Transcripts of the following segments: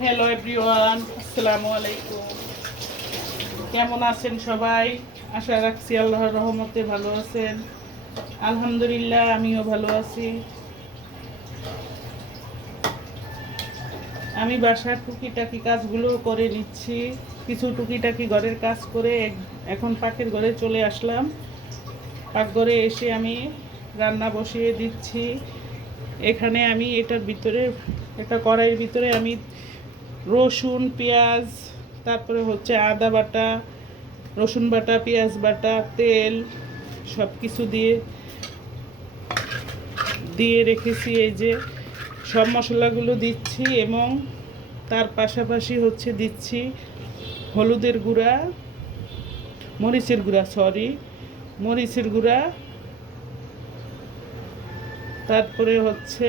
Hello everyone, আসসালামু আলাইকুম। কেমন আছেন সবাই? আশা রাখছি আল্লাহর রহমতে ভালো আছেন। আলহামদুলিল্লাহ, আমিও ভালো আছি। আমি বাসার টুকিটাকি কাজগুলো করে নিচ্ছি। কিছু টুকিটাকি ঘরের কাজ করে এখন পাকের ঘরে চলে আসলাম। পাকঘরে এসে আমি রান্না বসিয়ে দিচ্ছি। এখানে আমি এটার ভিতরে একটা কড়াইয়ের ভিতরে আমি রসুন, পেঁয়াজ, তারপরে হচ্ছে আদা বাটা, রসুন বাটা, পেঁয়াজ বাটা, তেল সব কিছু দিয়ে দিয়ে রেখেছি। এই যে সব মশলাগুলো দিচ্ছি এবং তার পাশাপাশি হচ্ছে দিচ্ছি হলুদের গুঁড়া, মরিচের গুঁড়া, তারপরে হচ্ছে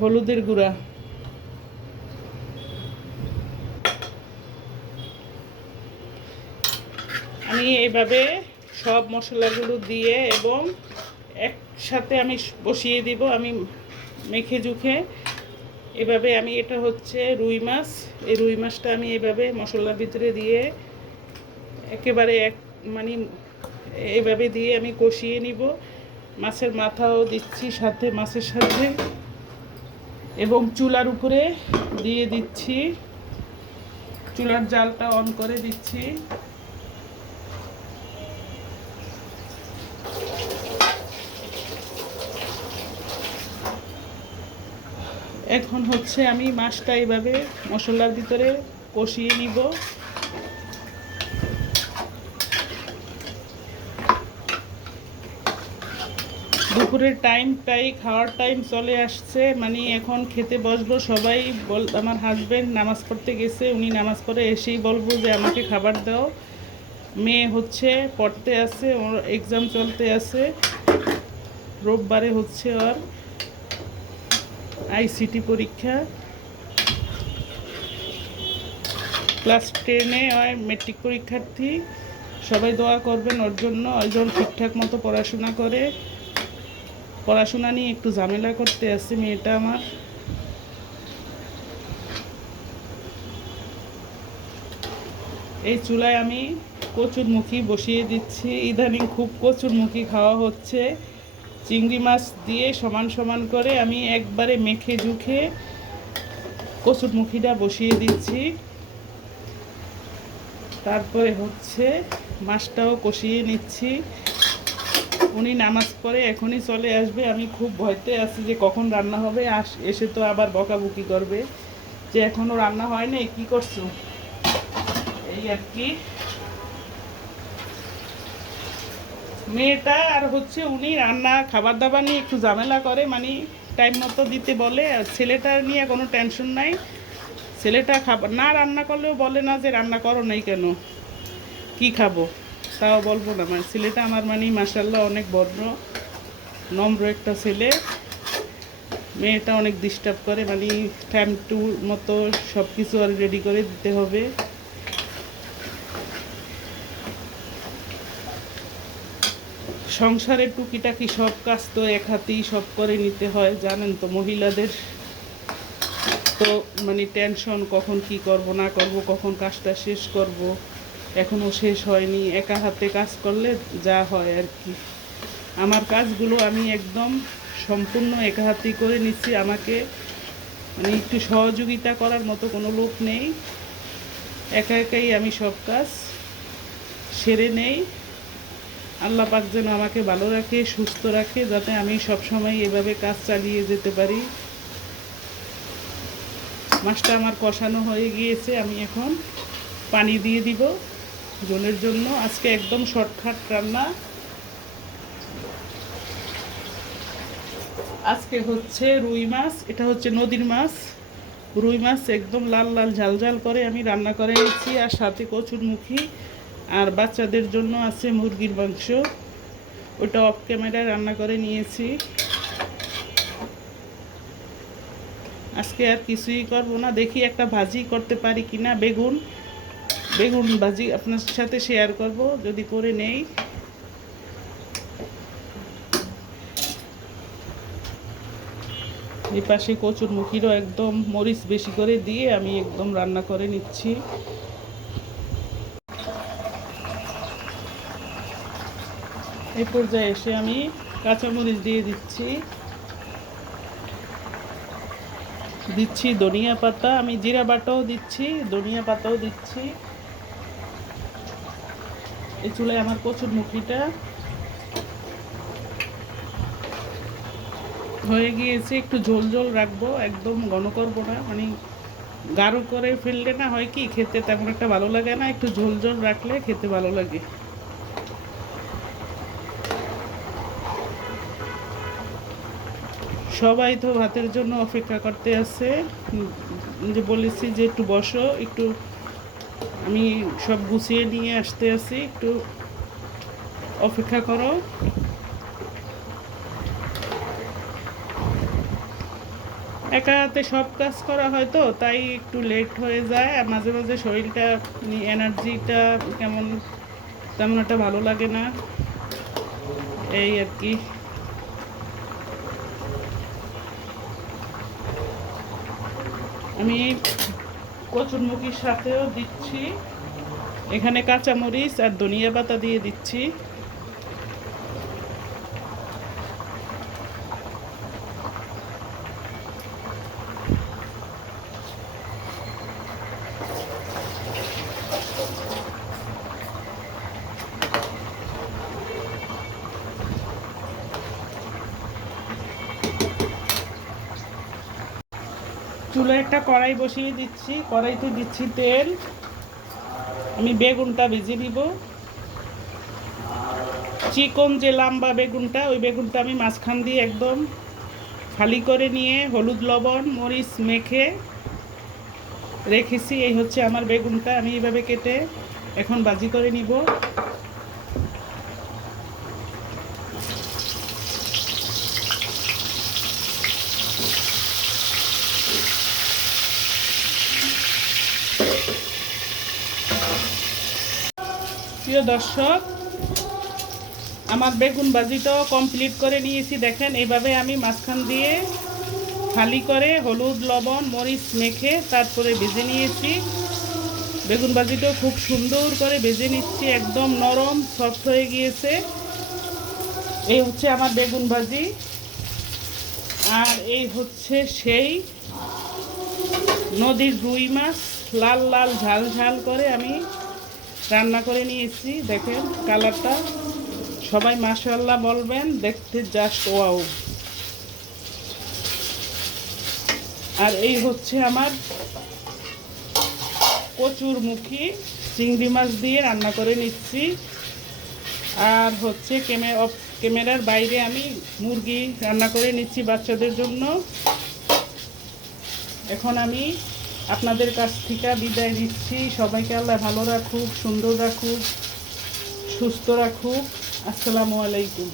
হলুদের গুঁড়া। আমি এইভাবে সব মশলাগুলো দিয়ে এবং একসাথে আমি বসিয়ে দিব। আমি মেখে জুখে এভাবে আমি এটা হচ্ছে রুই মাছ। এই রুই মাছটা আমি এভাবে মশলার ভিতরে দিয়ে একেবারে মানে এইভাবে দিয়ে আমি কষিয়ে নিব। মাছের মাথাও দিচ্ছি সাথে, মাছের সাথে, এবং চুলার উপরে দিয়ে দিচ্ছি। চুলার জালটা অন করে দিচ্ছি। এখন হচ্ছে আমি মাছটা এইভাবে মশলার ভিতরে কষিয়ে নিব। দুপুরের খাওয়ার টাইম চলে আসছে, মানে এখন খেতে বসবো। সবাই আমার হাজব্যান্ড নামাজ পড়তে গেছে, উনি নামাজ পড়ে এসেই বলবো যে আমাকে খাবার দাও। মেয়ে হচ্ছে পড়তে আছে, ওর এক্সাম চলতে আছে। রোববারে হচ্ছে ওর আইসিটি পরীক্ষা। ক্লাস 10-এ ওর মেট্রিক পরীক্ষার্থী। সবাই দোয়া করবেন ওর জন্য, ওইজন ঠিকঠাক মতো পড়াশোনা করে। পড়াশোনা নিয়ে একটু ঝামেলা করতে আসছে মেয়েটা আমার। এই চুলায় আমি কচুরমুখী বসিয়ে দিচ্ছি। ইদানিং খুব কচুরমুখী খাওয়া হচ্ছে। চিংড়ি মাছ দিয়ে সমান সমান করে আমি একবারে মেখে জুখে কচুরমুখীটা বসিয়ে দিচ্ছি। তারপরে হচ্ছে মাছটাও কষিয়ে নিচ্ছি। উনি নামাজ পড়ে এখনই চলে আসবে। আমি খুব ভয়তে আছি যে কখন রান্না হবে। এসে তো আবার বকাবকি করবে যে এখনও রান্না হয় না, কী করছো, এই আর কি। মেয়েটা আর হচ্ছে উনি রান্না খাবার দাবার নিয়ে একটু ঝামেলা করে, মানে টাইম মতো দিতে বলে। আর ছেলেটার নিয়ে কোনো টেনশন নাই। ছেলেটা খাবার না রান্না করলেও বলে না যে রান্না করো নাই কেন, কি খাবো, তাও বলবো না। মানে ছেলেটা আমার মানে মাশাআল্লাহ অনেক ভদ্র নম্র একটা ছেলে। মেয়েটা অনেক ডিস্টার্ব করে, মানে টাইম টু মতো সব কিছু আর রেডি করে দিতে হবে। সংসারের টুকিটাকি সব কাজ তো এক হাতেই সব করে নিতে হয়, জানেন তো মহিলাদের তো মানে টেনশন, কখন কি করব না করব, কখন কাজটা শেষ করব, এখনও শেষ হয়নি। একা হাতে কাজ করলে যা হয় আর কি। আমার কাজগুলো আমি একদম সম্পূর্ণ একা হাতেই করে নিচ্ছি। আমাকে মানে একটু সহযোগিতা করার মতো কোনো লোক নেই। একা একাই আমি সব কাজ সেরে নেই। আল্লাহ পাক যেন আমাকে ভালো রাখে, সুস্থ রাখে, যাতে আমি সবসময় এভাবে কাজ চালিয়ে যেতে পারি। মাছটা আমার কষানো হয়ে গিয়েছে। আমি এখন পানি দিয়ে দিব ঝোলের জন্য। আজকে একদম শর্টকাট রান্না। আজকে হচ্ছে রুই মাছ, এটা হচ্ছে নদীর মাছ। রুই মাছ একদম লাল লাল ঝাল ঝাল করে আমি রান্না করে নিচ্ছি। আর সাথে কচুরমুখী, আর বাচ্চাদের জন্য আছে মুরগির মাংস, ওটা অফ ক্যামেরায় রান্না করে নিয়েছি। আজকে আর কিছুই করব না, দেখি একটা ভাজি করতে পারি কিনা। বেগুন ভাজি আপনার সাথে শেয়ার করব যদি করে নেই। এই পাশে কচুরমুখিরও একদম মরিচ বেশি করে দিয়ে আমি একদম রান্না করে নিচ্ছি। এই পর্যায়ে এসে আমি কাঁচামরিচ দিয়ে দিচ্ছি ধনিয়া পাতা, আমি জিরা বাটাও দিচ্ছি, ধনিয়া পাতাও দিচ্ছি। এই চুলায় আমার কচুরমুখিটা হয়ে গিয়েছে। একটু ঝোল ঝোল রাখবো, একদম ঘন করবো না, মানে গাঢ় করে ফেললে না হয় কি খেতে তেমন একটা ভালো লাগে না, একটু ঝোল ঝোল রাখলে খেতে ভালো লাগে। সবাই তো ভাতের জন্য অপেক্ষা করতে আছে, যে বলেছি যে একটু বসো, একটু আমি সব গুছিয়ে নিয়ে আসতে আছি, একটু অপেক্ষা করো। একা হাতে সব কাজ করা হয় তো তাই একটু লেট হয়ে যায়, আর মাঝে মাঝে শরীরটা এনার্জিটা কেমন তেমন একটা ভালো লাগে না, এই আর কি। আমি কচুরমুখির সাথেও দিচ্ছি এখানে কাঁচামরিচ আর ধনিয়া পাতা দিয়ে দিচ্ছি। চুলে একটা কড়াই বসিয়ে দিচ্ছি, কড়াইতে দিচ্ছি তেল। আমি বেগুনটা ভেজে নিব। চিকন যে লম্বা বেগুনটা, ওই বেগুনটা আমি মাঝখান দিয়ে একদম ফালি করে নিয়ে হলুদ লবণ মরিচ মেখে রেখেছি। এই হচ্ছে আমার বেগুনটা, আমি এইভাবে কেটে এখন ভাজি করে নিব। প্রিয় দর্শক, আমার বেগুন ভাজিটাও কমপ্লিট করে নিয়েছি। দেখেন এইভাবে আমি মাঝখান দিয়ে ফালি করে হলুদ লবণ মরিচ মেখে তারপরে ভেজে নিয়েছি। বেগুন ভাজিটাও খুব সুন্দর করে ভেজে নিচ্ছি, একদম নরম সফট হয়ে গিয়েছে। এই হচ্ছে আমার বেগুন ভাজি, আর এই হচ্ছে সেই নদীর রুই মাছ, লাল লাল ঝাল ঝাল করে আমি রান্না করে নিয়েছি। দেখেন কালারটা, সবাই মাশাআল্লাহ বলবেন, দেখতে জাস্ট ওয়াও। আর এই হচ্ছে আমার কচুরমুখী চিংড়ি মাছ দিয়ে রান্না করে নিচ্ছি। আর হচ্ছে ক্যামেরার বাইরে আমি মুরগি রান্না করে নিচ্ছি বাচ্চাদের জন্য। এখন আমি আপনাদের কাছ থেকে বিদায় নিচ্ছি। সবাইকে আল্লাহ ভালো রাখুক, সুন্দর রাখুক, সুস্থ রাখুক। আসসালামু আলাইকুম।